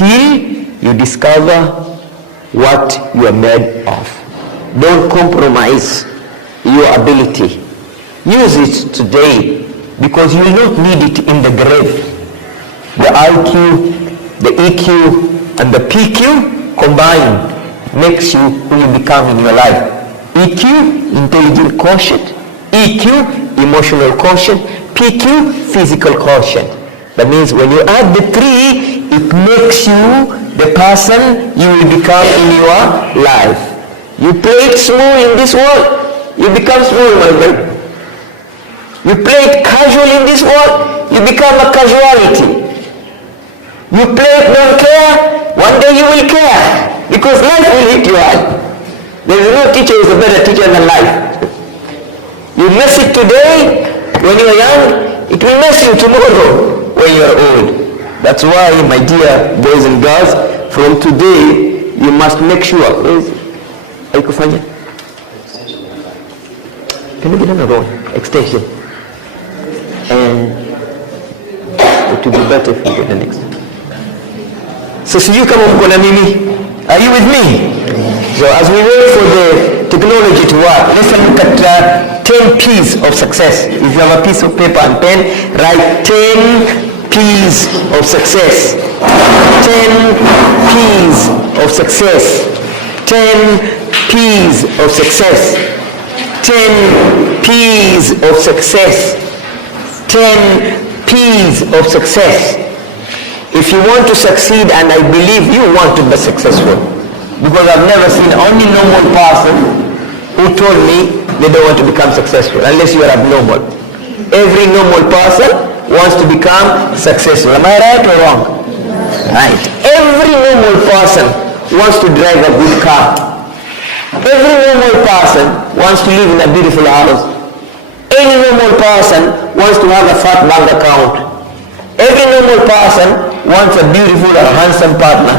until you discover what you are made of. Don't compromise your ability. Use it today, because you will not need it in the grave. The IQ, the EQ, and the PQ combined makes you who you become in your life. EQ, intelligent quotient. EQ, emotional quotient. PQ, physical quotient. That means when you add the three, it makes you the person you will become in your life. You play it small in this world, you become small, my friend. You play it casual in this world, you become a casualty. You play it don't care, one day you will care, because life will hit you hard. There is no teacher who is a better teacher than life. You mess it today when you are young, it will mess you tomorrow when you are old. That's why, my dear boys and girls, from today you must make sure. Can you get another one? Extension. And it will be better if you get the next. So you come on, mimi. Are you with me? So as we wait for the technology to work, let's look at 10 P's of success. If you have a piece of paper and pen, write 10 P's of success. 10 P's of success. 10 P's of success. 10 P's of success. 10 P's of success. If you want to succeed, and I believe you want to be successful, because I've never seen only normal person who told me they don't want to become successful, unless you are abnormal. Every normal person wants to become successful. Am I right or wrong? Right. Every normal person wants to drive a good car. Every normal person wants to live in a beautiful house. Any normal person wants to have a fat bank account. Every normal person wants a beautiful or handsome partner.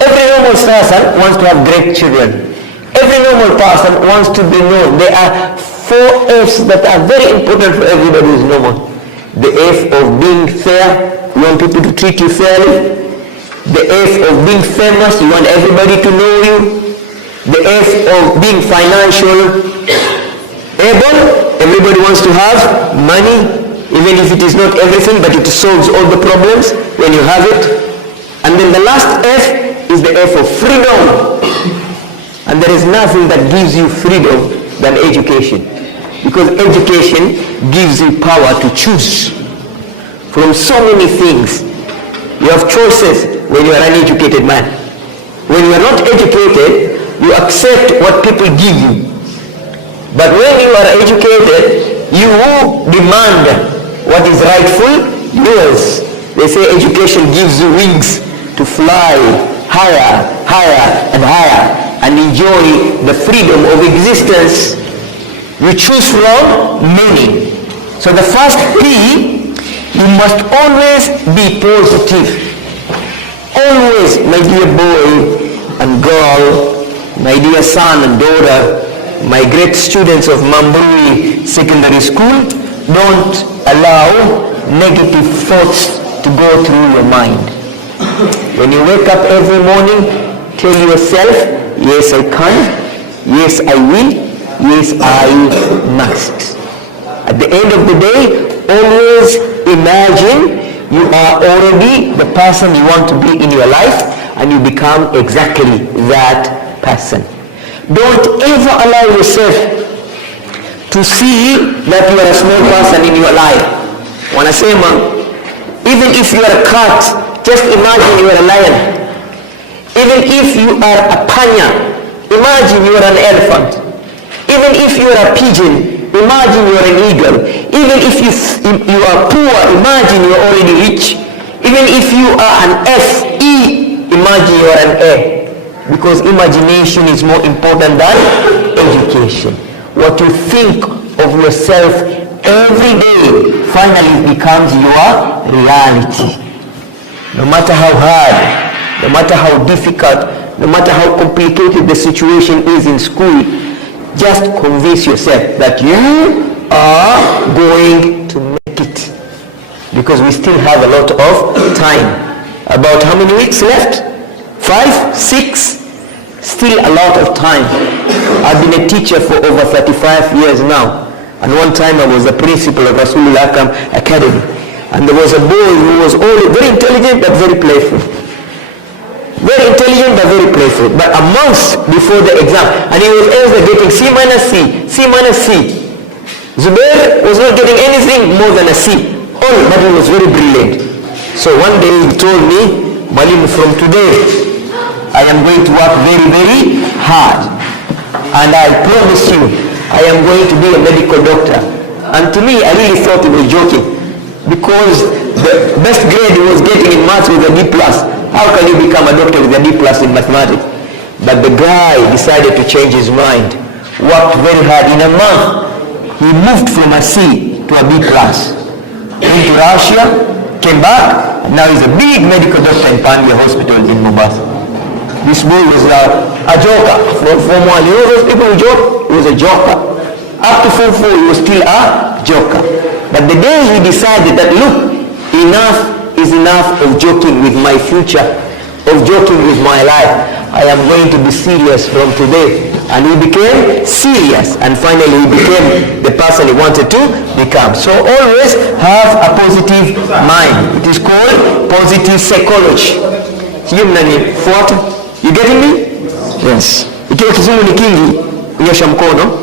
Every normal person wants to have great children. Every normal person wants to be known. There are 4 F's that are very important for everybody who is normal. The F of being fair, you want people to treat you fairly. The F of being famous, you want everybody to know you. The F of being financial able, everybody wants to have money, even if it is not everything, but it solves all the problems when you have it. And then the last F is the F of freedom. And there is nothing that gives you freedom than education. Because education gives you power to choose from so many things. You have choices when you are an uneducated man. When you are not educated, you accept what people give you. But when you are educated, you demand what is rightful yours. They say education gives you wings to fly higher, higher, and higher, and enjoy the freedom of existence. You choose from many. So the first P, you must always be positive. Always, my dear boy and girl, my dear son and daughter, my great students of Mambrui Secondary School, don't allow negative thoughts to go through your mind. When you wake up every morning, tell yourself, yes I can, yes I will, yes I must. At the end of the day, always imagine you are already the person you want to be in your life, and you become exactly that person. Don't ever allow yourself to see that you are a small person in your life. Wanasema, even if you are a cat, just imagine you are a lion. Even if you are a panya, imagine you are an elephant. Even if you are a pigeon, imagine you are an eagle. Even if you are poor, imagine you are already rich. Even if you are an F-E, imagine you are an A. Because imagination is more important than education. What you think of yourself every day finally becomes your reality. No matter how hard, no matter how difficult, no matter how complicated the situation is in school, just convince yourself that you are going to make it. Because we still have a lot of time. About how many weeks left? 5, 6? Still a lot of time. I've been a teacher for over 35 years now. And one time I was the principal of Rasulullah Academy. And there was a boy who was always very intelligent but very playful. Very intelligent but very playful. But a month before the exam, and he was always getting C minus C, C minus C. Zubair was not getting anything more than a C. All, but he was very brilliant. So one day he told me, Malim, from today, I am going to work very, very hard. And I promise you, I am going to be a medical doctor. And to me, I really thought he was joking. Because the best grade he was getting in maths was a D+. How can you become a doctor with a D+ in mathematics? But the guy decided to change his mind. Worked very hard. In a month, he moved from a C to a B+. Went to Russia, came back, and now he's a big medical doctor in Pandia Hospital in Mombasa. This boy was a joker. From one, you know those people who joke? He was a joker. Up to Form 4, he was still a joker. But the day he decided that, look, enough is enough of joking with my future, of joking with my life. I am going to be serious from today. And he became serious. And finally he became the person he wanted to become. So always have a positive mind. It is called positive psychology. You getting me? Yes. Ikiwa kizungu ni kingi, unyosha mkono.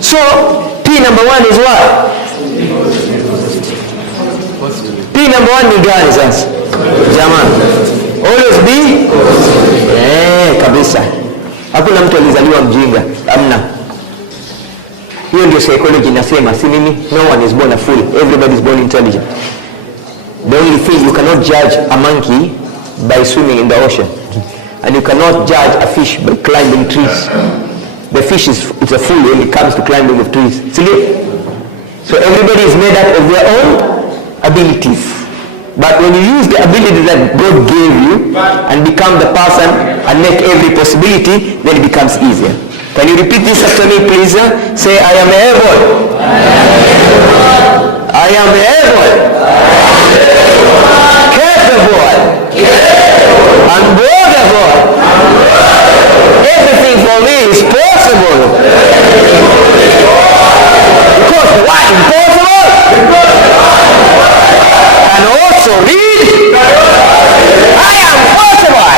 So, P number 1 is what? P number 1 ni gani sasa? Jamani. Always be? Kabisa. Hakuna mtu alizaliwa mjinga. Hamna. Hiyo ndio psychology inasema, si mimi. No one is born a fool. Everybody is born intelligent. The only thing, you cannot judge a monkey by swimming in the ocean. And you cannot judge a fish by climbing trees. The fish is a fool when it comes to climbing of trees. See? So everybody is made up of their own abilities. But when you use the ability that God gave you and become the person and make every possibility, then it becomes easier. Can you repeat this after me, please? Say, I am able. I am able. Capable. Unbelievable. Everything for me is possible. Because what is possible? And also read, I am possible.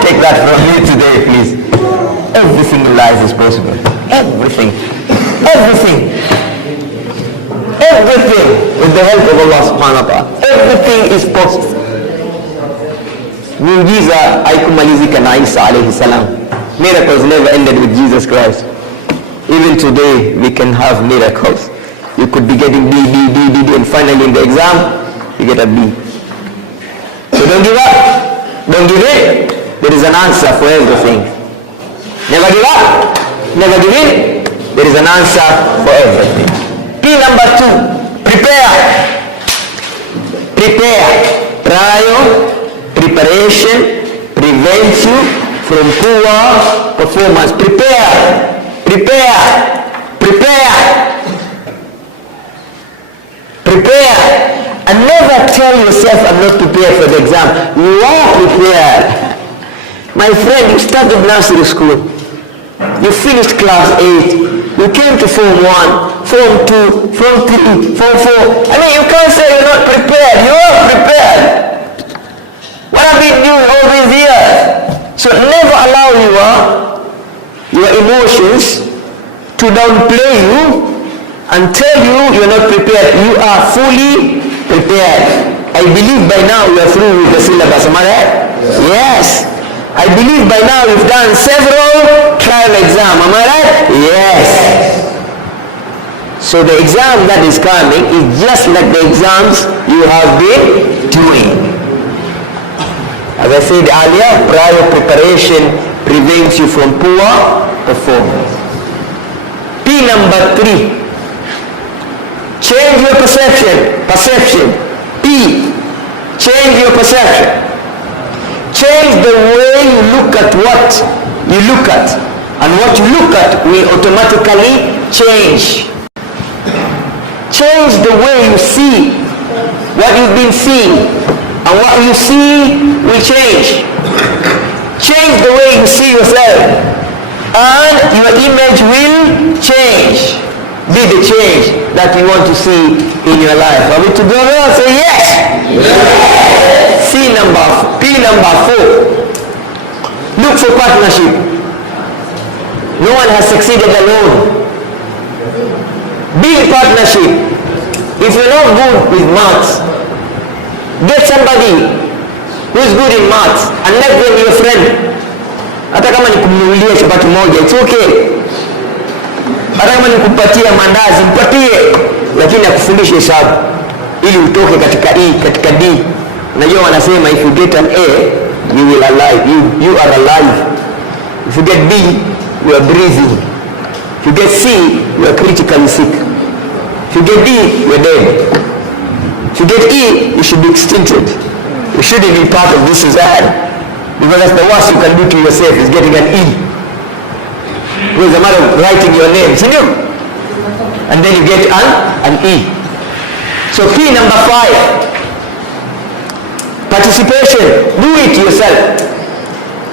Take that from me today, please. Everything in life is possible. Everything. Everything. Everything with the help of Allah subhanahu wa ta'ala. Everything is possible. Miujiza haikumalizika na Isa alayhi salam. Miracles never ended with Jesus Christ. Even today we can have miracles. You could be getting B, and finally in the exam you get a B. So don't give up. Don't give in. There is an answer for everything. Never give up. Never give in. There is an answer for everything. P number 2, prepare. Prepare. Preparation prevents you from poor performance. Prepare. Prepare. Prepare. Prepare. And never tell yourself I'm not prepared for the exam. You are prepared. My friend, you started nursery school. You finished class 8. You came to Form 1, Form 2, Form 3, Form 4. I mean, you can't say you're not prepared. You are prepared. What have you been doing all these years? So never allow your emotions to downplay you and tell you you're not prepared. You are fully prepared. I believe by now you are through with the syllabus. Am I right? Yes. I believe by now you've done several trial exams. Am I right? Yes. So the exam that is coming is just like the exams you have been doing. As I said earlier, prior preparation prevents you from poor performance. P number 3. Change your perception. Perception. P. Change your perception. Change the way you look at what you look at. And what you look at will automatically change. Change the way you see what you've been seeing, and what you see will change. Change the way you see yourself, and your image will change. Be the change that you want to see in your life. Are we together? Say yes. Yes. P number 4. Look for partnership. No one has succeeded alone. Build partnership. If you're not good with maths, get somebody who's good in maths and let them be your friend. Hata kama ni kumnunulia chapati moja, it's okay. Hata kama ni kupatia mandazi, mpatie, lakini akufundishe hesabu ili utoke katika E, katika D. Unajua wanasema if you get an A, you will alive. You are alive. If you get B, you are breathing. If you get C, you are critically sick. If you get D, you are dead. If you get E, you should be extincted. You shouldn't be part of this society, because that's the worst you can do to yourself, is getting an E. It's a matter of writing your name, see you? And then you get an E. So P number 5, participation. Do it yourself.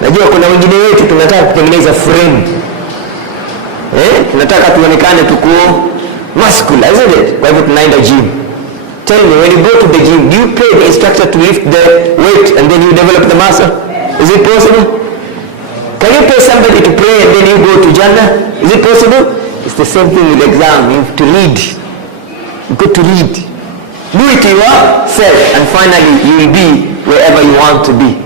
Najua kuna wengine wetu tunataka kutengeneza frame. Tunataka tuonekane tuko muscular, isn't it? Kwa hivyo tunaenda gym. Tell me, when you go to the gym, do you pay the instructor to lift the weight and then you develop the muscle? Is it possible? Can you pay somebody to pray and then you go to Jannah? Is it possible? It's the same thing with exam. You have to lead. You got to lead. Do it yourself, and finally you will be wherever you want to be.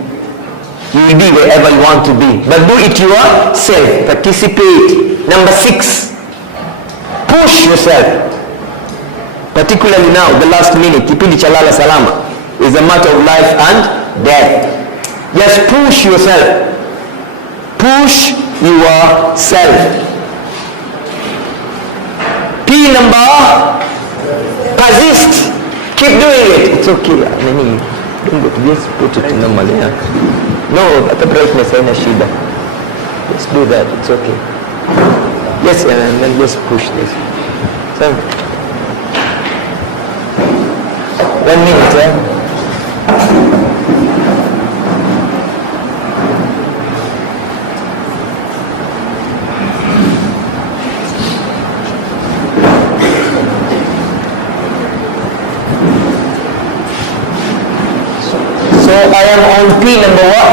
You will be wherever you want to be. But do it yourself. Participate. Number 6. Push yourself. Particularly now, the last minute, kipindi cha lala salama, is a matter of life and death. Just push yourself. Push yourself. P number, persist. Keep doing it. It's okay. Just put it normally. No, at the brightness, haina shida. Just do that. It's okay. Yes, and then just push this. So, 1 minute, So I am on P number what?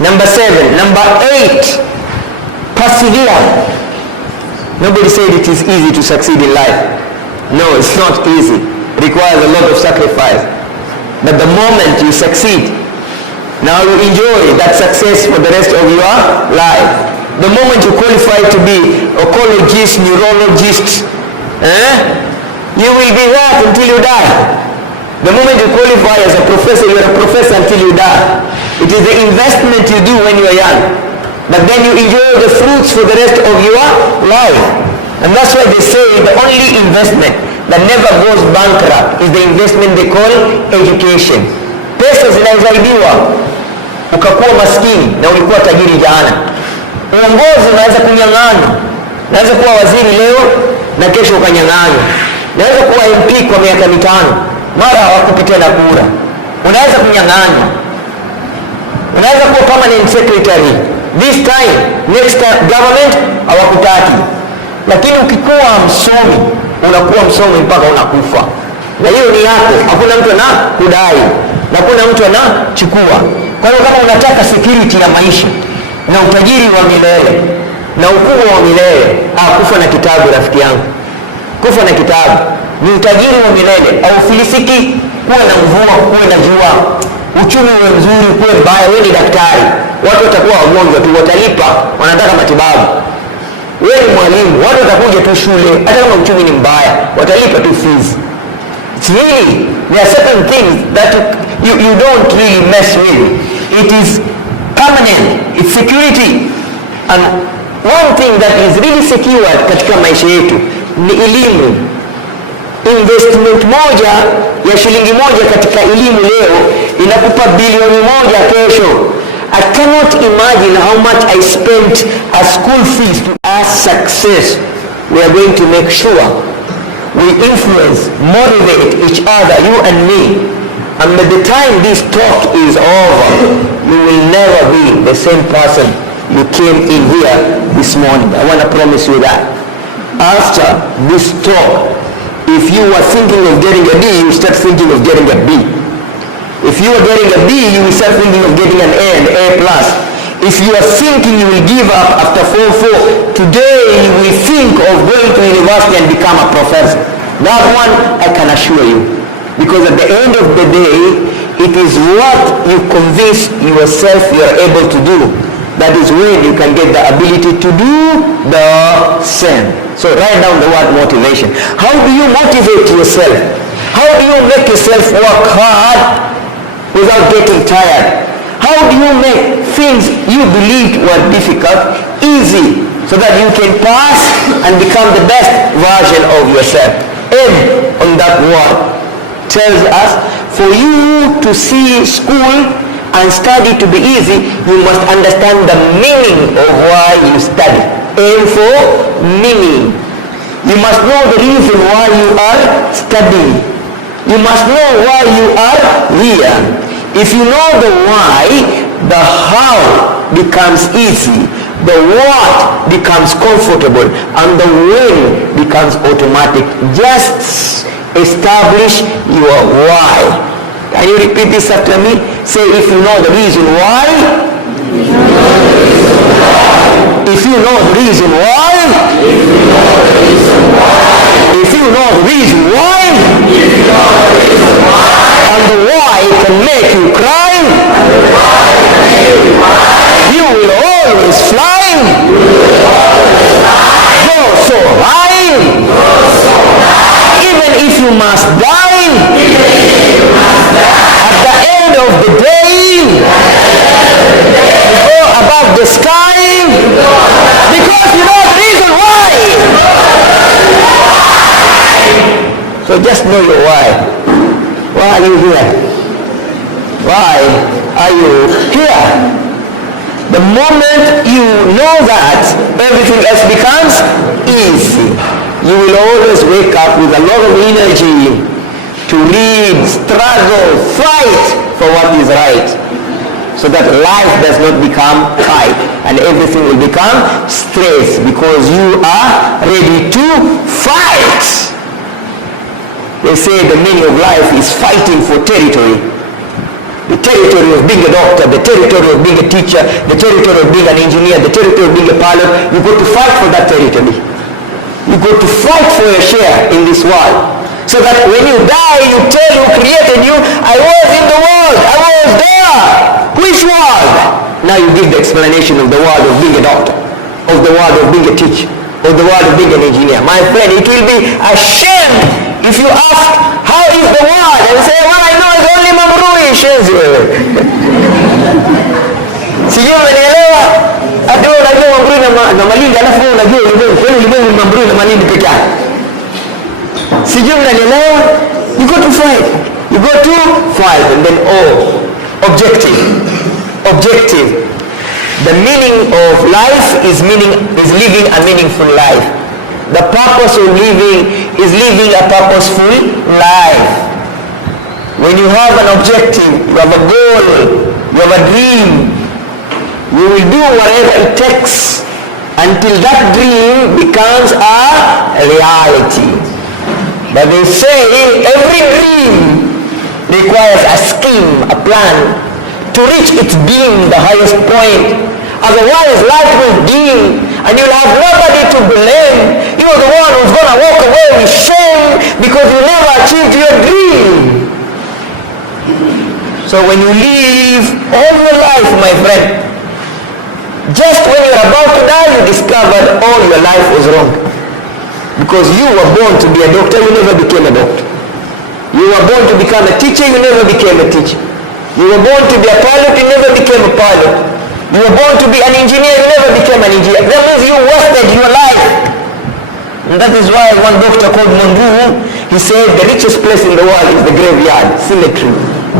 Number 7. Number 8. Persevere. Nobody said it is easy to succeed in life. No, it's not easy. It requires a lot of sacrifice. But the moment you succeed, now you enjoy that success for the rest of your life. The moment you qualify to be a oncologist, neurologist, you will be that until you die. The moment you qualify as a professor, you are a professor until you die. It is the investment you do when you are young. But then you enjoy the fruits for the rest of your life. And that's why they say the only investment that never goes bankrupt is the investment they call education. Pesa zinazaidiwa ukakuwa maskini na ulikuwa tajiri jana. Uongozi unaweza kunyang'anywa. Unaweza kuwa waziri leo na kesho ukanyang'anywa. Unaweza kuwa MP kwa miaka 5, mara hawakupi tena kura. Unaweza kunyang'anywa. Unaweza kuwa permanent secretary this time, next time government hawakutaki. Lakini ukikuwa msomi, unakuwa msomi mpaka unakufa. Na hiyo ni yako. Hakuna mtu anakudai. Na hakuna mtu anachukua. Kwa hiyo kama unataka security ya maisha na utajiri wa milele na ukubwa wa milele, kufa na kitabu rafiki yangu. Kufa na kitabu. Ni utajiri wa milele. Au filisiki, kuwe na mvua, kuwe na jua, uchumi uwe mzuri, kuwe mbaya, wewe ni daktari. Watu watakuwa wagonjwa tu, watalipa, wanataka matibabu. Wewe ni mwalimu, watu watakuja tu shule, hata kama uchumi ni mbaya, watalipa tu fees. It's really, there are certain things that you don't really mess with. It is permanent, it's security. And one thing that is really secure katika maisha yetu ni elimu. Investment moja ya shilingi moja katika elimu leo inakupa bilioni 1 kesho. I cannot imagine how much I spent as school fees to our success. We are going to make sure we influence, motivate each other, you and me. And by the time this talk is over, you will never be the same person you came in here this morning. I want to promise you that. After this talk, if you were thinking of getting a D, you start thinking of getting a B. If you are getting a B, you will start thinking of getting an A and A+. If you are thinking you will give up after 4-4, today you will think of going to university and become a professor. That one I can assure you. Because at the end of the day, it is what you convince yourself you are able to do. That is when you can get the ability to do the same. So write down the word motivation. How do you motivate yourself? How do you make yourself work hard without getting tired? How do you make things you believed were difficult easy so that you can pass and become the best version of yourself? Aim on that word. Tells us for you to see school and study to be easy, you must understand the meaning of why you study. Aim for meaning. You must know the reason why you are studying. You must know why you are here. If you know the why, the how becomes easy, the what becomes comfortable, and the when becomes automatic. Just establish your why. Can you repeat this after me? Say, if you know the reason why. If you know the reason why. If you know the reason why. And the why can make you cry. You will always fly. Go so high. Even if you must die, at the end of the day, you go above the sky, because you know the reason why. So just know your why. Why are you here? Why are you here? The moment you know that, everything else becomes easy. You will always wake up with a lot of energy to lead, struggle, fight for what is right, so that life does not become tight and everything will become stress, because you are ready to fight. They say the meaning of life is fighting for territory. The territory of being a doctor, the territory of being a teacher, the territory of being an engineer, the territory of being a pilot. You got to fight for that territory. You got to fight for your share in this world, so that when you die, you tell who created you, I was in the world, I was there. Which world? Now you give the explanation of the world of being a doctor, of the world of being a teacher, of the world of being an engineer. My friend, it will be a shame if you ask, how is the world? And say, well, I know it's only Mambrui. Sijui umenielewa? Hata wewe unajua Mambrui na Malindi, alafu wewe unajua ulimwengu. Kwani ulimwengu ni Mambrui na Malindi peke yake? Sijui unanielewa? You go to fight. You go to fight, and then objective. Objective. The meaning of life is living a meaningful life. The purpose of living is living a purposeful life. When you have an objective, you have a goal, you have a dream, you will do whatever it takes until that dream becomes a reality. But they say every dream requires a scheme, a plan to reach its being, the highest point. Otherwise life will dim and you'll have nobody to blame. You are the one who's going to walk away with shame because you never achieved your dream. So when you live all your life, my friend, just when you're about to die, you discovered all your life was wrong. Because you were born to be a doctor, you never became a doctor. You were born to become a teacher, you never became a teacher. You were born to be a pilot, you never became a pilot. You were born to be an engineer, you never became an engineer. That means you wasted your life. And that is why one doctor called Mambrui, he said the richest place in the world is the graveyard, cemetery.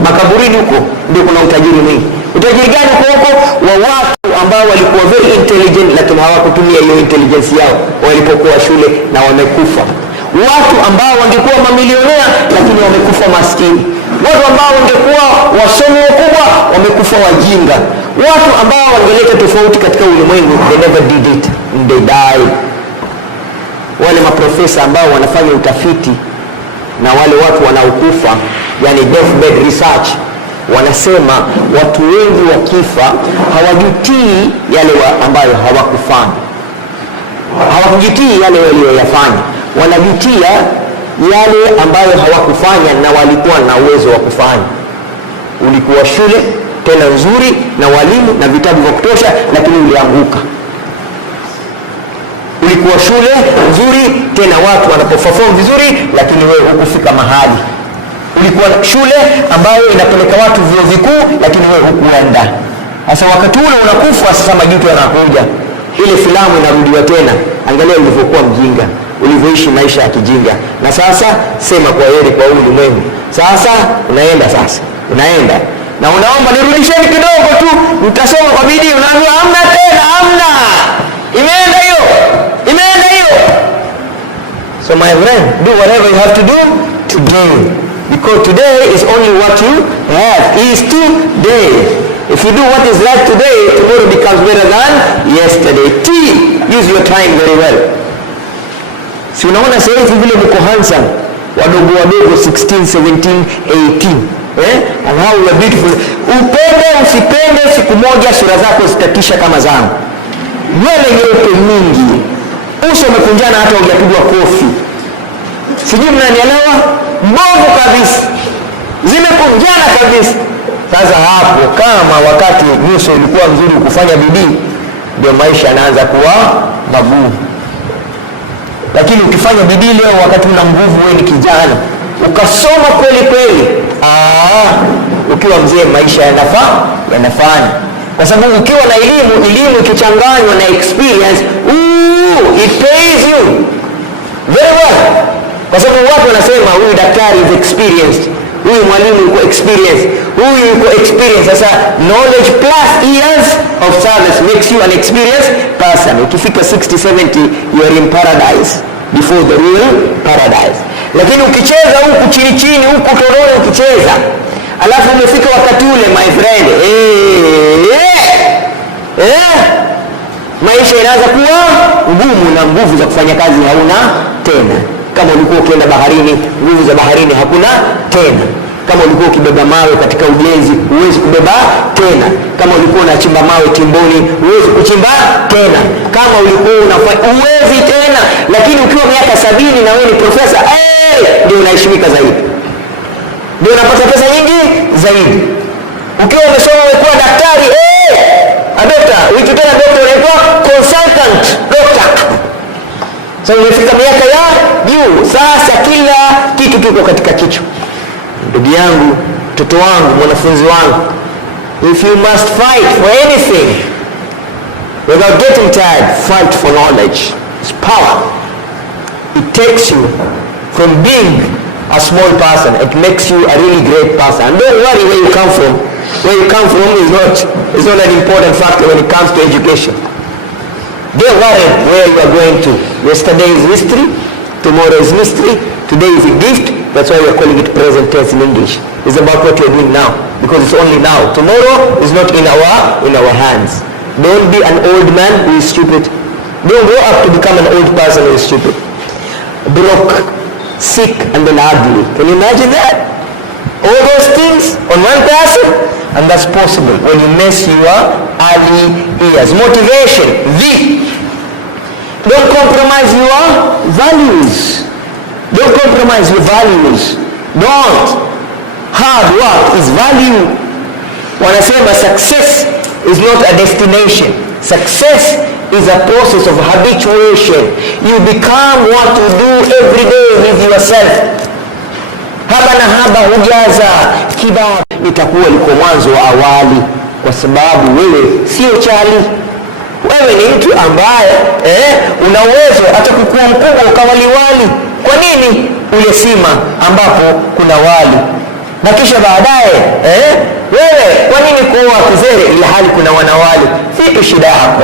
Makaburini huko ndio kuna utajiri mwingi. Utajiri gani huko? Wa watu ambao walikuwa very intelligent lakini hawakutumia hiyo intelligence yao walipokuwa shule na wamekufa. Watu ambao wangekuwa mamilionea lakini wamekufa maskini. Watu ambao wangekuwa wasomi wakubwa wamekufa wajinga. Watu ambao wangeleta tofauti katika ulimwengu, they never did it, they died. Wale maprofesa ambao wanafanya utafiti na wale watu wanaokufa, yani deathbed research, wanasema watu wengi wakifa hawajutii yale ambayo hawakufanya, hawakujutii yale walioyafanya, wanajutia yale ambayo hawakufanya na walikuwa na uwezo wa kufanya. Ulikuwa shule tena nzuri na walimu na vitabu vya kutosha, lakini ulianguka. Ulikuwa shule nzuri tena watu wanaperform vizuri, lakini wewe hukufika mahali. Ulikuwa shule ambayo inapeleka watu vyuo vikuu, lakini wewe hukuenda. Sasa wakati ule unakufa, sasa majuto yanakuja. Ile filamu inarudiwa tena. Angalia ulivyokuwa mjinga, ulivyoishi maisha ya kijinga, na sasa sema kwa heri kwa ulimwengu. Sasa unaenda na unaomba nirudisheni kidogo tu, nitasoma kwa bidii. Unaambiwa hamna tena, hamna, imeenda hiyo. So my friend, do whatever you have to do today, because today is only what you have. Is today. If you do what is right today, tomorrow becomes better than yesterday. Use your time very well. Si unaona sasa hivi vile mko handsome, wadogo 16, 17, 18, and how you are beautiful. Upende usipende, siku moja sura zako zitatisha kama zangu. Nywele nyeupe mingi, uso umekunjana hata hujapigwa kofi. Sijui mnanielewa? Mbovu kabisa, zimekunjana kabisa. Sasa hapo, kama wakati nyuso ilikuwa mzuri kufanya bidii, ndio maisha yanaanza kuwa magumu. Lakini ukifanya bidii leo wakati una nguvu, wewe ni kijana, ukasoma kweli, ukiwa mzee maisha yanafanya. Kwa sababu ukiwa na elimu ikichanganywa na experience, it pays you very well. Kwa sababu watu wanasema huyu daktari is experienced, huyu mwalimu yuko experienced, huyu yuko experienced. Sasa knowledge plus years of service makes you an experienced person. Ukifika 60, 70, you are in paradise, before the real paradise. Lakini ukicheza huku chini huku toroni ukicheza, alafu umefika wakati ule, my friend, maisha inaanza kuwa ngumu na nguvu za kufanya kazi hauna tena. Kama ulikuwa ukienda baharini, nguvu za baharini hakuna tena. Kama ulikuwa ukibeba mawe katika ujenzi, huwezi kubeba tena. Kama ulikuwa unachimba mawe timboni, huwezi kuchimba tena. Kama ulikuwa unafanya, huwezi tena. Lakini ukiwa miaka 70 na wewe ni profesa, ndio unaheshimika zaidi, ndio unapata pesa nyingi zaidi. Ukiwa umesoma umekuwa daktari, dokta, ukitaka dokta unaitwa consultant doctor. Sasa umefika miaka ya juu, sasa kila kitu kiko katika kichwa. Ndugu yangu, mtoto wangu, mwanafunzi wangu, if you must fight for anything without getting tired, fight for knowledge. It's power. It takes you from being a small person, it makes you a really great person. And don't worry where you come from. Where you come from is not an important factor when it comes to education. Don't worry where you are going to. Yesterday is history, tomorrow is mystery, today is a gift. That's why we are calling it present tense in English. It's about what you're doing now, because it's only now. Tomorrow is not in our hands. Don't be an old man who is stupid. Don't grow up to become an old person who is stupid. Broke, sick, and then ugly. Can you imagine that? All those things on one person? And that's possible when you miss your early years. Motivation, don't compromise your values. Don't compromise your values. Don't. Hard work is value. Wanasema success is not a destination. Success is a process of habituation. You become what you do every day with yourself. Haba na haba hujaza kibaba. Itakuwa liko mwanzo wa awali, kwa sababu wewe sio chali. Wewe ni mtu ambaye una uwezo hata kukua mkubwa ukawaliwali. Kwa nini ule sima ambapo kuna wali? Na kisha baadaye wewe kwa nini kuoa kizere ila hali kuna wanawali? Vipi shida yako?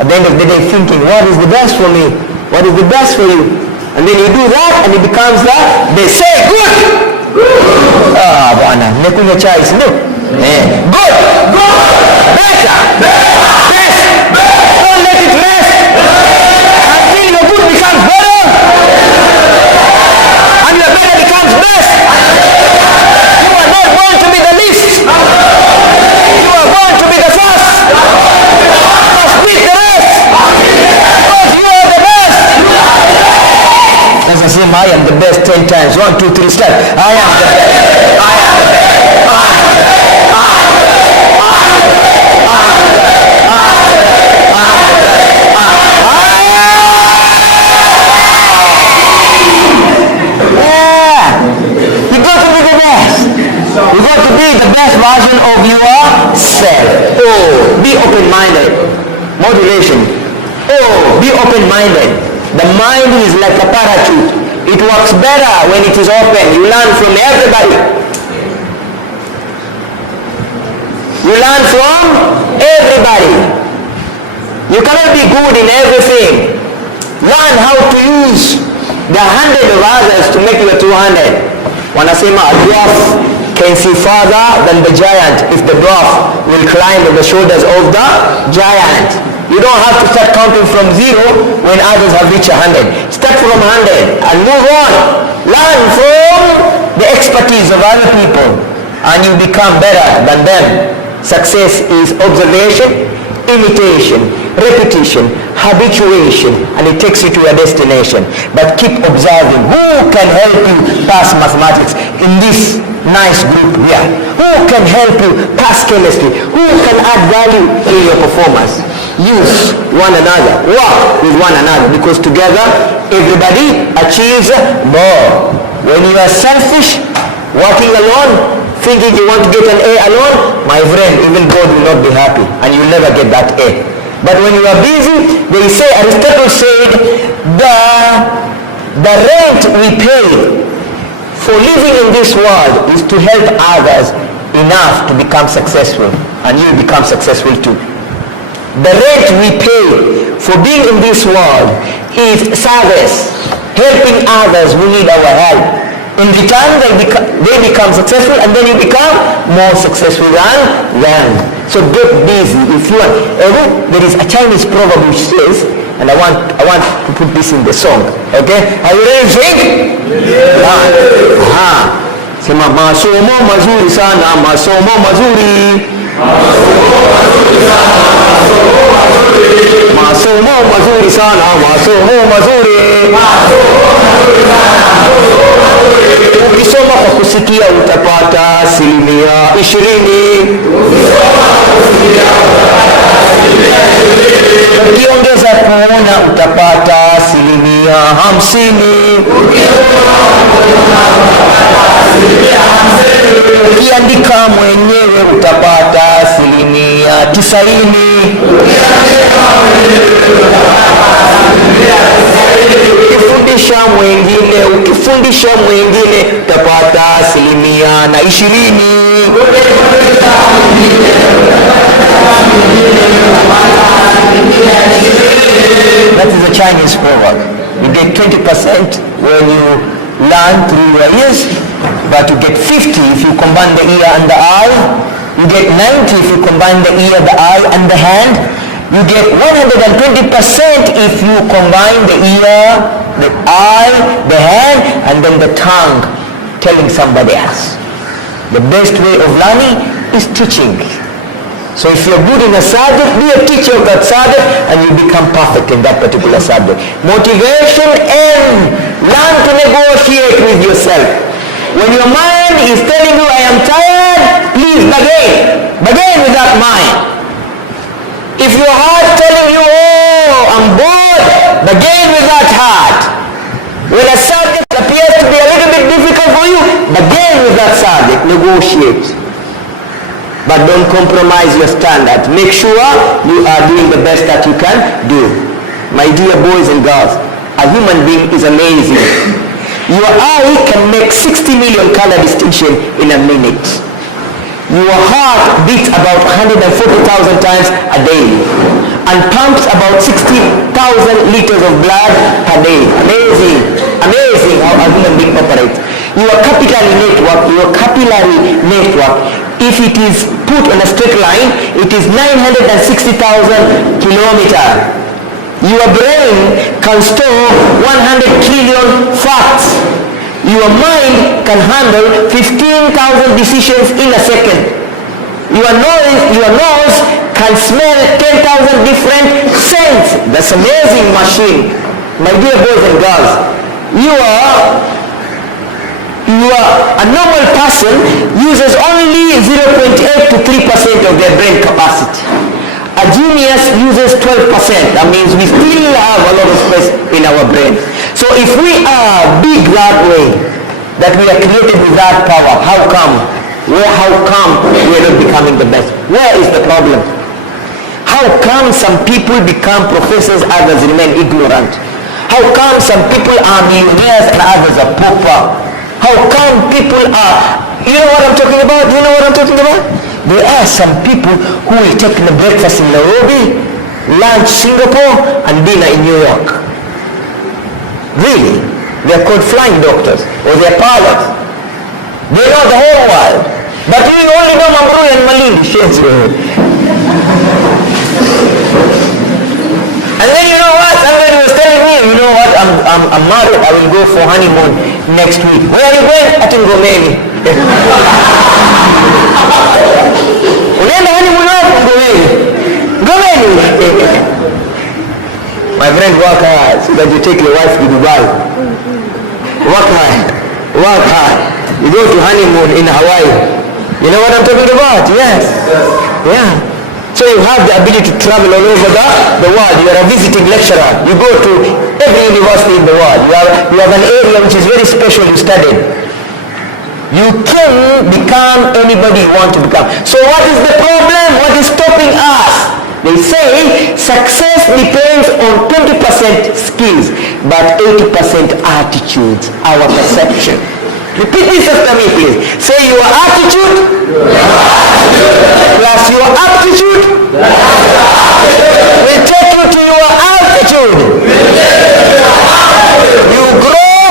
At the end of the day thinking, what is the best for me? What is the best for you? And then you do that and it becomes the best. Say good. Ah, bwana, nimekunywa chai, si ndio? Good. Better. Best. Don't let it rest. Until your good becomes better. And your better becomes best. You are not going to be the least. You are going to be the first. Must beat the rest. Because you are the best. As I say, I am the best 10 times. 1, 2, 3, start. I am the best. I am the best. You got to be the best version of yourself. Oh, be open-minded. Motivation. Oh, be open-minded. The mind is like a parachute. It works better when it is open. You learn from everybody. You learn from everybody. You cannot be good in everything. Learn how to use the 100 of others to make you a 200. Wanasema a dwarf can see farther than the giant if the dwarf will climb on the shoulders of the giant. You don't have to start counting from 0 when others have reached 100. Start from 100 and move on. Learn from the expertise of other people and you become better than them. Success is observation, imitation, repetition, habituation, and it takes you to your destination. But keep observing who can help you pass mathematics in this nice group here. Who can help you pass chemistry? Who can add value to your performance? Use one another, work with one another, because together everybody achieves more. When you are selfish, working alone, thinking you want to get an A alone, my friend, even God will not be happy and you'll never get that A. But when you are busy, they say, Aristotle said, the rent we pay for living in this world is to help others enough to become successful, and you become successful too. The rent we pay for being in this world is service, helping others who need our help. In return, they become successful, and then you become more successful than them. So get busy. If you are, there is a Chinese proverb which says, and I want to put this in the song. Okay? Are you ready to sing? Yeah. Sema masomo mazuri sana, masomo mazuri. Masomo mazuri sana, masomo mazuri. Ukisoma kwa kusikia utapata 20%. Ukiongeza kuona utapata 50%. Ukiandika mwenyewe utapata 90%. Ukifundisha mwingine utapata 20%. That is a Chinese proverb. You get 20% when you learn through your ears, but you get 50 if you combine the ear and the eye. You get 90 if you combine the ear, the eye, and the hand. You get 120% if you combine the ear, the eye, the hand, and then the tongue, telling somebody else. The best way of learning is teaching. So if you're good in a subject, be a teacher of that subject and you become perfect in that particular subject. Motivation and learn to negotiate with yourself. When your mind is telling you, I am tired, please bargain with that mind. If your heart telling you, oh, I'm bored, bargain with that heart. When a subject appears to be a little bit difficult for you, bargain with that subject, negotiate. But don't compromise your standards. Make sure you are doing the best that you can do. My dear boys and girls, a human being is amazing. Your eye can make 60 million color distinction in a minute. Your heart beats about 140,000 times a day. and pumps about 60,000 liters of blood per day. Amazing how a human being operates. Your capillary network, if it is put on a straight line, it is 960,000 kilometers. Your brain can store 100 trillion facts. Your mind can handle 15,000 decisions in a second. Your nose can smell 10,000 different scents. That's an amazing machine. My dear boys and girls, a normal person uses only 0.8 to 3% of their brain capacity. A genius uses 12%. That means we still have a lot of space in our brain. So if we are big that way, that we are created with that power, how come we are not becoming the best? Where is the problem? How come some people become professors, others remain ignorant? How come some people are millionaires and others are pauper? How come people are, you know what I'm talking about? There are some people who will take the breakfast in Nairobi, lunch Singapore, and dinner in New York. Really? They're called flying doctors, or they're pilots. They know the whole world. But you only know Mambrui and Malindi. And then you know what? Somebody was telling me, you know what? I'm married. I will go for honeymoon next week. Where are you going? I think Gomeni. Unaenda honeymoon wako Gomeni. My friend, work hard so that you take your wife to Dubai. Work hard. You go to honeymoon in Hawaii. You know what I'm talking about? Yes. Yeah. So you have the ability to travel all over the world. You are a visiting lecturer. You go to every university in the world. You have an area which is very special you studied. You can become anybody you want to become. So what is the problem? What is stopping us? They say success depends on 20% skills, but 80% attitudes, our perception. Repeat this after me, please. Say your attitude plus your aptitude will take you to your altitude. You grow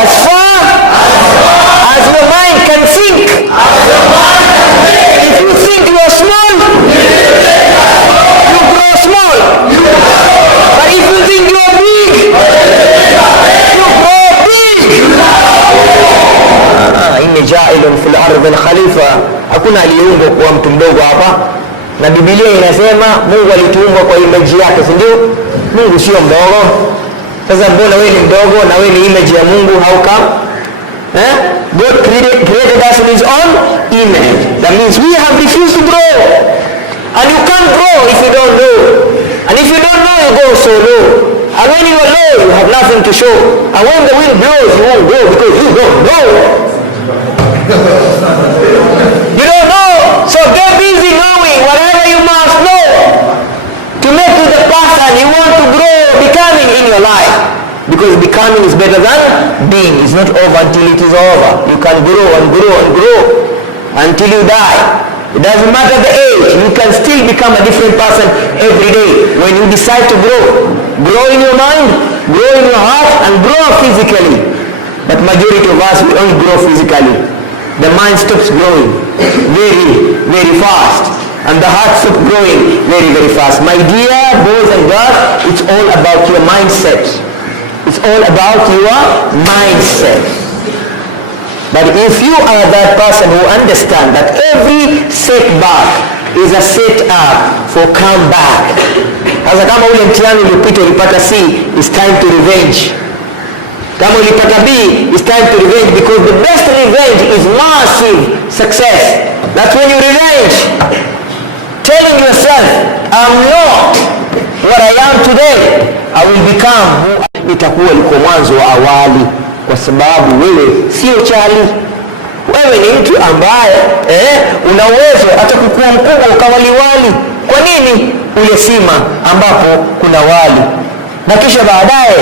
as far as your mind can think. If you think you are small, you grow small. But if you think you are big, you grow big. Inni ja'ilun fil ardhi khalifa. Hakuna aliyeungwa kuwa mtu mdogo hapa, na Biblia inasema Mungu alituumba kwa image yake, si ndio? Mungu sio mdogo. Sasa mbona wewe ni mdogo na wewe ni image ya Mungu? How come? God created us in his own image. That means we have refused to grow. And you can't grow if you don't know. And if you don't know, you go so low. And when you are low, you have nothing to show. And when the wind blows, you won't go because you don't know. You don't know. So get busy knowing whatever you must know to make you the person you want to grow, becoming in your life. Because becoming is better than being. It's not over until it is over. You can grow and grow and grow until you die. It doesn't matter the age. You can still become a different person every day when you decide to grow. Grow in your mind, grow in your heart, and grow physically. But majority of us, we only grow physically. The mind stops growing very, very fast. And the heart stops growing very, very fast. My dear boys and girls, it's all about your mindset. It's all about your mindset. But if you are that person who understands that every setback is a set-up for comeback. Sasa kama ule mtihani ulipita ulipata C, it's time to revenge. Kama ulipata B, it's time to revenge, because the best revenge is massive success. That's when you revenge. Telling yourself, I'm not what I am today. I will become who. Itakuwa liko mwanzo wa awali, kwa sababu wewe sio chali. Wewe ni mtu ambaye una uwezo hata kukua mkubwa ukawa liwali. Kwa nini? Ule sima ambapo kuna wali. Na kisha baadaye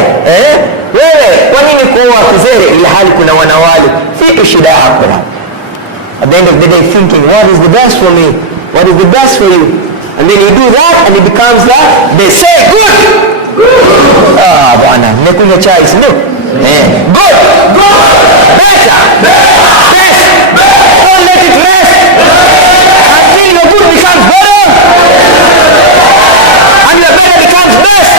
wewe kwa nini kuoa kizere ili hali kuna wanawali? Vipi shida yako? At the end of the day thinking, what is the best for me? What is the best for you? And then you do that and it becomes the best. Say good. Ah, bwana, nimekunywa chai, si ndio? Good. Better. Best. Don't let it rest until your good becomes better and your better becomes best.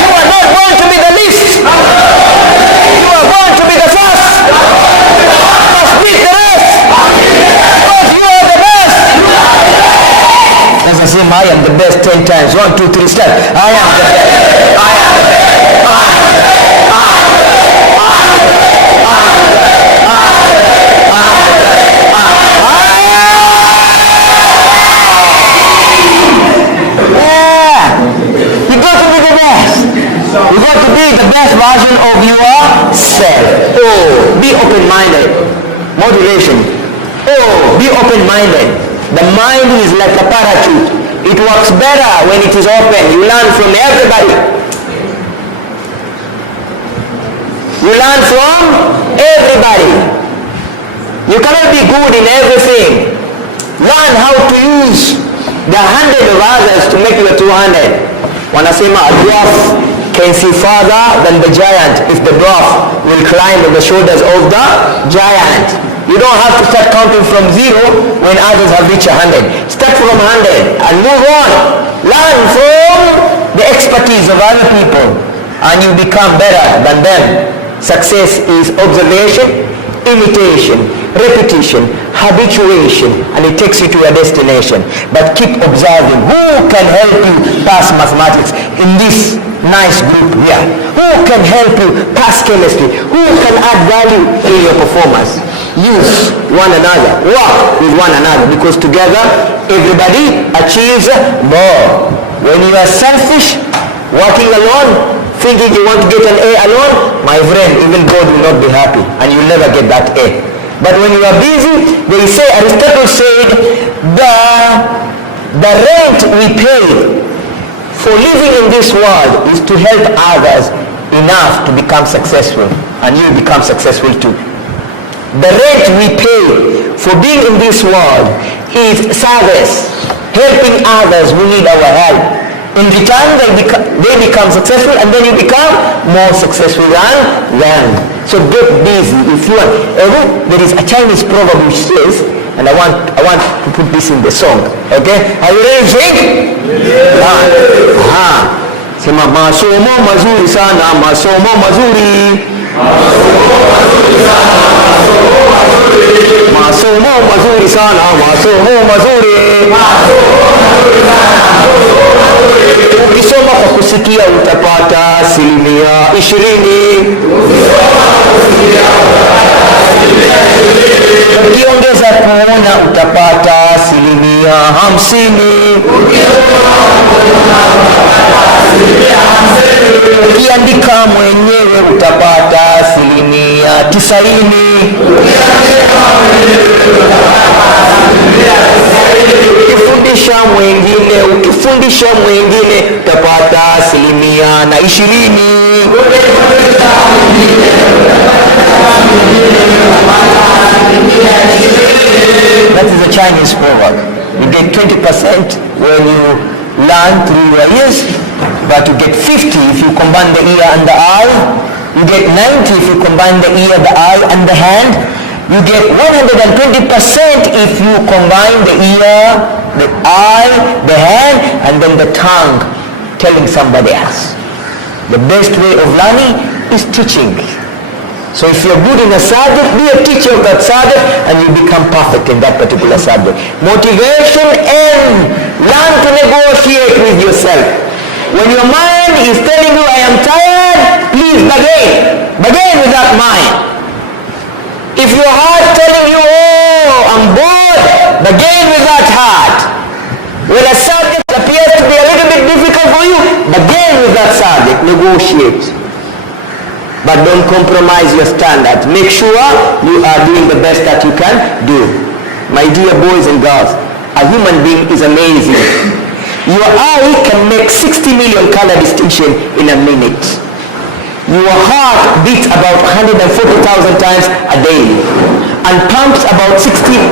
You are not going to be the least. You are going to be the first. Must beat the rest. Because you are the best. As I say, I am the best 10 times. 1, 2, 3, start. I am the best. I am the best. You got to be the best version of yourself. Oh, be open-minded. Motivation. Oh, be open-minded. The mind is like a parachute. It works better when it is open. You learn from everybody. You learn from everybody. You cannot be good in everything. Learn how to use the 100 of others to make you a 200. Wanasema a dwarf can see farther than the giant if the dwarf will climb on the shoulders of the giant. You don't have to start counting from 0 when others have reached 100. Start from 100 and move on. Learn from the expertise of other people and you become better than them. Success is observation, imitation, repetition, habituation, and it takes you to your destination. But keep observing who can help you pass mathematics in this nice group here. Who can help you pass chemistry? Who can add value in your performance? Use one another, work with one another, because together everybody achieves more. When you are selfish, working alone, thinking you want to get an A alone, my friend, even God will not be happy and you'll never get that A. But when you are busy, they say, Aristotle said, the rent we pay for living in this world is to help others enough to become successful, and you become successful too. The rent we pay for being in this world is service, helping others who need our help. In return, they become successful, and then you become more successful than them. So get busy. If you want, there is a Chinese proverb which says, and I want to put this in the song. Okay? Are you ready to sing? Yeah. Sema masomo mazuri sana, masomo mazuri. Masomo mazuri sana, masomo mazuri. Ukisoma kwa kusikia utapata 20%. Ukiongeza kuona utapata 50%. Ukiandika mwenyewe utapata 90%. Ukifundisha mwengine utapata 20%. That is a Chinese proverb. You get 20% when you learn through your ears, but you get 50 if you combine the ear and the eye. You get 90 if you combine the ear, the eye, and the hand. You get 120% if you combine the ear, the eye, the hand, and then the tongue, telling somebody else. The best way of learning is teaching. So if you're good in a subject, be a teacher of that subject and you become perfect in that particular subject. Motivation and learn to negotiate with yourself. When your mind is telling you, I am tired, please bargain. Bargain with that mind. If your heart telling you, oh, I'm bored, bargain with that heart. When a subject appears to be a little bit difficult for you, bargain with that subject, negotiate. But don't compromise your standards. Make sure you are doing the best that you can do. My dear boys and girls, a human being is amazing. Your eye can make 60 million color distinction in a minute. Your heart beats about 140,000 times a day and pumps about 60,000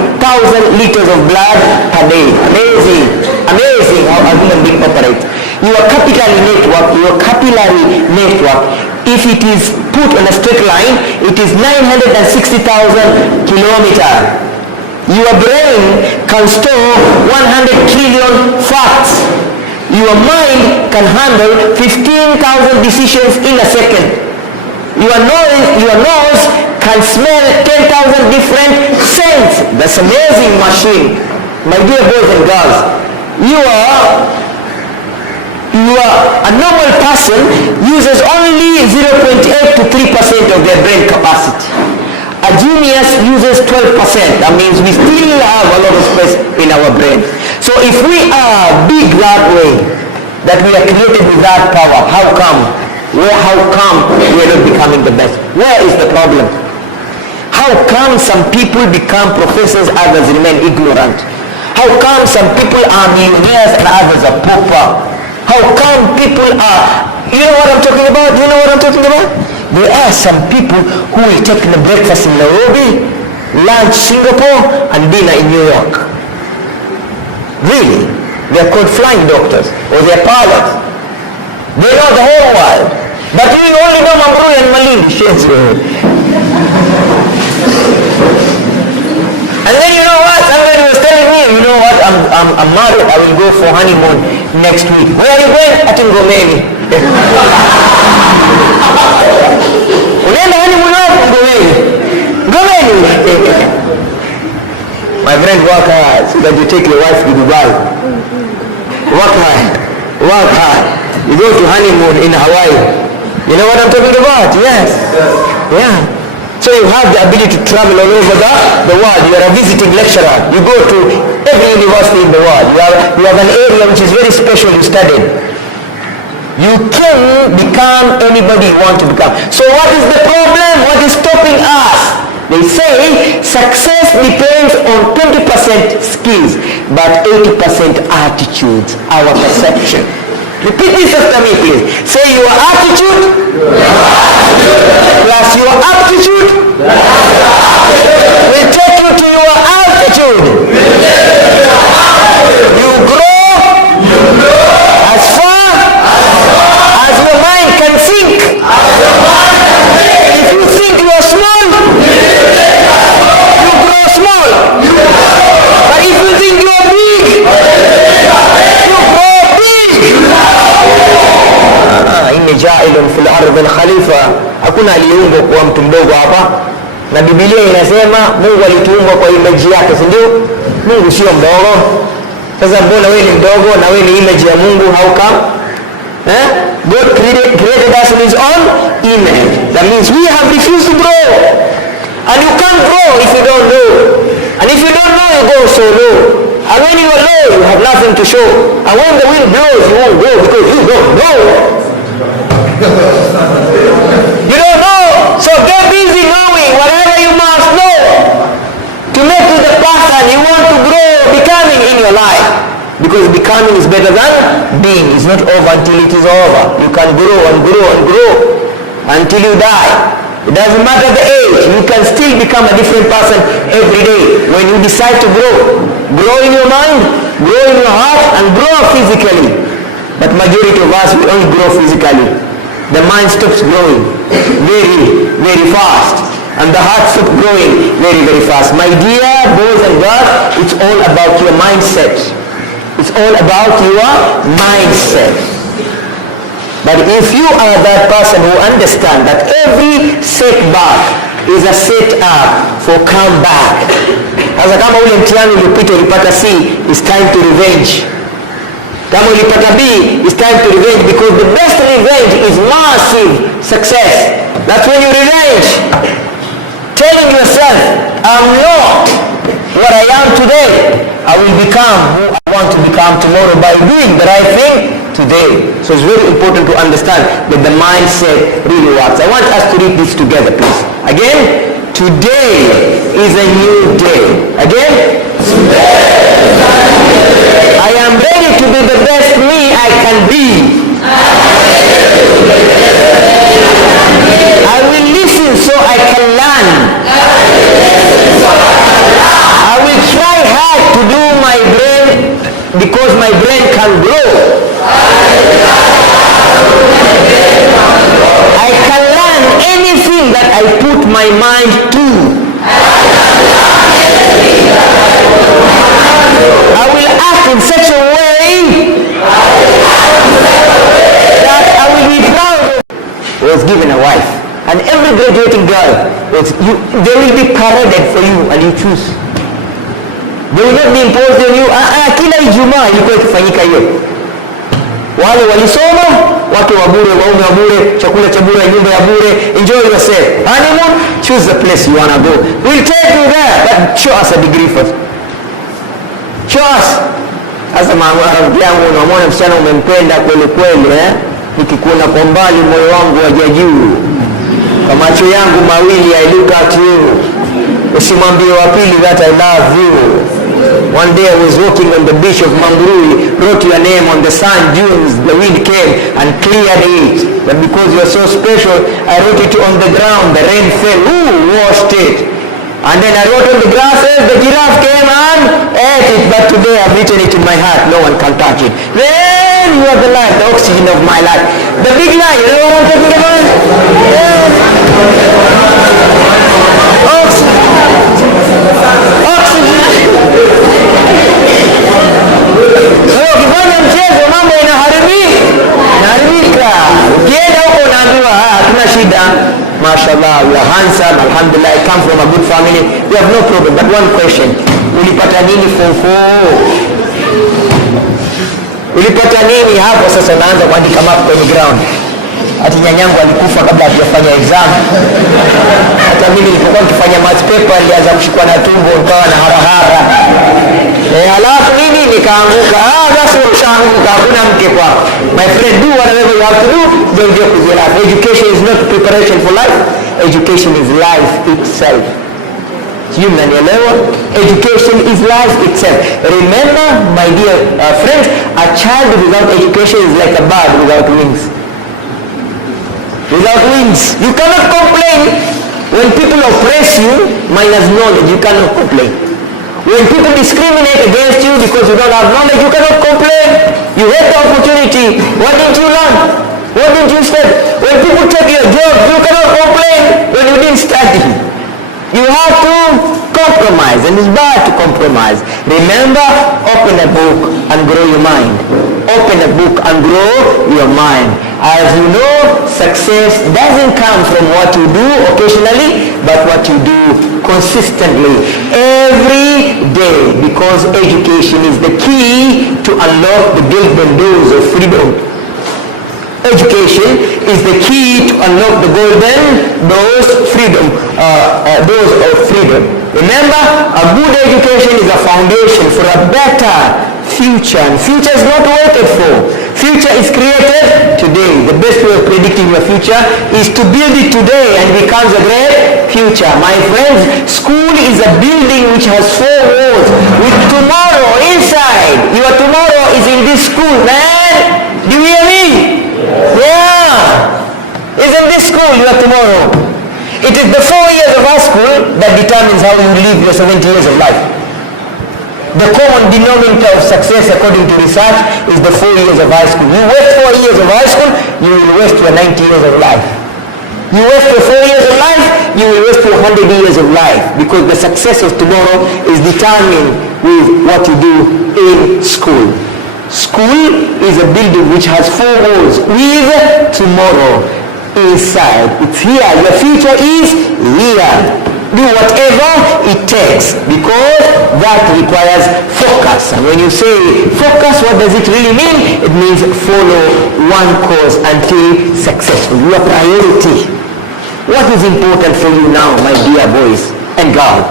liters of blood per day. Amazing. amazing how a human being operates. Your capillary network, if it is put on a straight line, it is 960,000 kilometers. Your brain can store 100 trillion facts. Your mind can handle 15,000 decisions in a second. Your nose can smell 10,000 different scents. That's an amazing machine. My dear boys and girls, a normal person uses only 0.8 to 3% of their brain capacity. A genius uses 12%. That means we still have a lot of space in our brain. So if we are big that way, that we are created with that power, how come we are not becoming the best? Where is the problem? How come some people become professors, others remain ignorant? How come some people are millionaires and others are pauper? How come people are, you know what I'm talking about? There are some people who will take the breakfast in Nairobi, lunch Singapore, and dinner in New York. Really? They're called flying doctors, or they're pilots. They know the whole world. But you only know Mambrui and Malindi. And then you know what? Somebody was telling me, you know what? I'm married. I will go for honeymoon next week. Where are you going? I think Gomeni. Unaenda honeymoon wako Gomeni. My friend, work hard so that you take your wife to Dubai. Work hard. You go to honeymoon in Hawaii. You know what I'm talking about? Yes. Yeah. So you have the ability to travel all over the world. You are a visiting lecturer. You go to every university in the world. You have an area which is very special you studied. You can become anybody you want to become. So what is the problem? What is stopping us? They say success depends on 20% skills, but 80% attitudes, our perception. Repeat this after me, please. Say your attitude plus your aptitude will take you to your altitude. You grow as far as your mind can think. If you think you are small, you grow small. But if you think you are big, you grow big. Inni ja'ilun fil ardhi khalifa. Hakuna aliyeungwa kuwa mtu mdogo hapa, na Biblia inasema Mungu alituumba kwa image yake, si ndio? Mungu sio mdogo. Sasa mbona wewe ni mdogo na wewe ni image ya Mungu? How come? God created us in his own image. That means we have refused to grow. And you can't grow if you don't know. And if you don't know, you go so low. And when you are low, you have nothing to show. And when the wind blows, you won't go because you don't know. You don't know. So get busy knowing whatever you must know to make you the person you want to grow, becoming in your life. Because becoming is better than being. It's not over until it is over. You can grow and grow and grow until you die. It doesn't matter the age. You can still become a different person every day when you decide to grow. Grow in your mind, grow in your heart, and grow physically. But majority of us, we only grow physically. The mind stops growing very, very fast. And the heart stops growing very, very fast. My dear boys and girls, it's all about your mindset. It's all about your mindset. But if you are that person who understands that every setback is a setup for comeback. Sasa kama ule mtihani ulipita ulipata C, it's time to revenge. Kama ulipata B, it's time to revenge, because the best revenge is massive success. That's when you revenge. Telling yourself, I'm not what I am today. I will become who I want to become tomorrow by doing the right thing today. So it's very important to understand that the mindset really works. I want us to read this together, please. Again, today is a new day. Again, I am ready to be the best me I can be. I will listen so I can learn. I will try hard to do my brain because my brain can grow. I can learn anything that I put my mind to. I will act in such a way that I will be proud of. Was given a wife, and every graduating girl, they will be paraded for you, and you choose. They will not be imposed on you. Kila Ijumaa ilikuwa ikifanyika hiyo. Wale walisoma, watu wa bure, waume wa bure, chakula cha bure, nyumba ya bure. Enjoy yourself. Honeymoon, choose the place you wanna go. We'll take you there, but show us a degree first. Show us. Asa rafiki yangu, unamwona msichana umempenda kweli kweli, nikikuona kwa mbali moyo wangu waja juu. Kwa macho yangu mawili I look at you. Usimwambie wa pili that I love you. One day I was walking on the beach of Mambrui, wrote your name on the sand dunes, the wind came and cleared it. But because you are so special, I wrote it on the ground, the rain fell, washed it. And then I wrote on the grasses, the giraffe came and ate it. But today I've written it in my heart, no one can touch it. Then you are the life, the oxygen of my life. The big lie, you know what I'm talking about? Oxygen. Ukifanya mchezo mambo inaharibika. Ukienda huko unaambiwa hatuna shida. Mashallah, you are handsome, alhamdulillah, I come from a good family. We have no problem. But one question, ulipata nini fofo? Ulipata nini hapo sasa unaanza kuandika map kwenye ground? Ati nyanyangu alikufa kabla hajafanya exam. Hata mimi nilipokuwa nikifanya math paper nilianza kushikwa na tumbo nikawa na harahara. Alafu nini nikaanguka. Basi ushaanguka, hakuna mke kwako. My friend, do whatever you have to do, don't joke with your life. Education is not preparation for life. Education is life itself. You mnanielewa? Education is life itself. Remember, my dear friends, a child without education is like a bird without wings. Without wings. You cannot complain. When people oppress you, minus knowledge, you cannot complain. When people discriminate against you because you don't have knowledge, you cannot complain. You had the opportunity. Why didn't you learn? Why didn't you study? When people take your job, you cannot complain when you didn't study. You have to compromise, and it's bad to compromise. Remember, open a book and grow your mind. Open a book and grow your mind. As you know, success doesn't come from what you do occasionally, but what you do consistently every day, because education is the key to unlock the golden doors of freedom. Education is the key to unlock the golden doors of freedom. Remember, a good education is a foundation for a better future, and future is not waited for. Future is created today. The best way of predicting your future is to build it today, and it becomes a great future. My friends, school is a building which has 4 walls with tomorrow inside. Your tomorrow is in this school, man. Do you hear me? Yeah. Is in this school your tomorrow. It is the 4 years of high school that determines how you live your 70 years of life. The common denominator of success, according to research, is the 4 years of high school. You waste 4 years of high school, you will waste your 90 years of life. You waste your 4 years of life, you will waste your 100 years of life, because the success of tomorrow is determined with what you do in school. School is a building which has 4 walls with tomorrow inside. It's here. Your future is here. Do whatever it takes, because that requires focus. And when you say focus, what does it really mean? It means follow one course until successful. Your priority. What is important for you now, my dear boys and girls?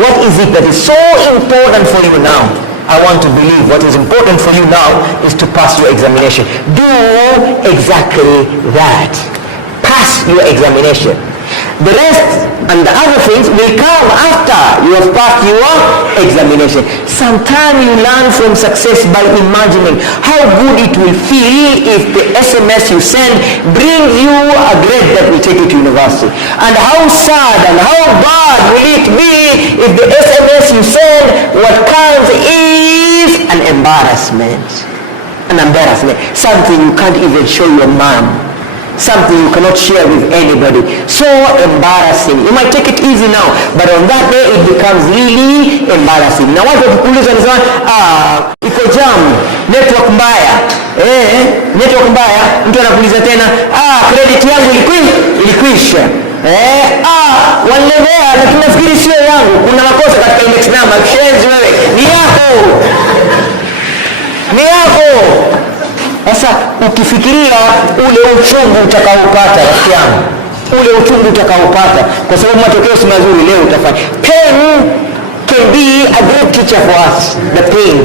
What is it that is so important for you now? I want to believe what is important for you now is to pass your examination. Do exactly that. Pass your examination. The rest and the other things will come after you have passed your examination. Sometimes you learn from success by imagining how good it will feel if the SMS you send brings you a grade that will take you to university. And how sad and how bad will it be if the SMS you send, what comes is an embarrassment. An embarrassment. Something you can't even show your mom. Something you cannot share with anybody. So embarrassing. You might take it easy now, but on that day it becomes really embarrassing. Now watu wakikuuliza nasema, iko jam, network mbaya. Network mbaya, mtu anakuuliza tena, credit yangu ilikwisha. Walevea, lakini nafikiri sio yangu. Kuna makosa katika index number. Kishenzi wewe, ni yako. Ni yako. Sasa ukifikiria ule uchungu utakaopata rafiki yangu, ule uchungu utakaopata kwa sababu matokeo si mazuri leo utafanya. Pain can be a great teacher for us. The pain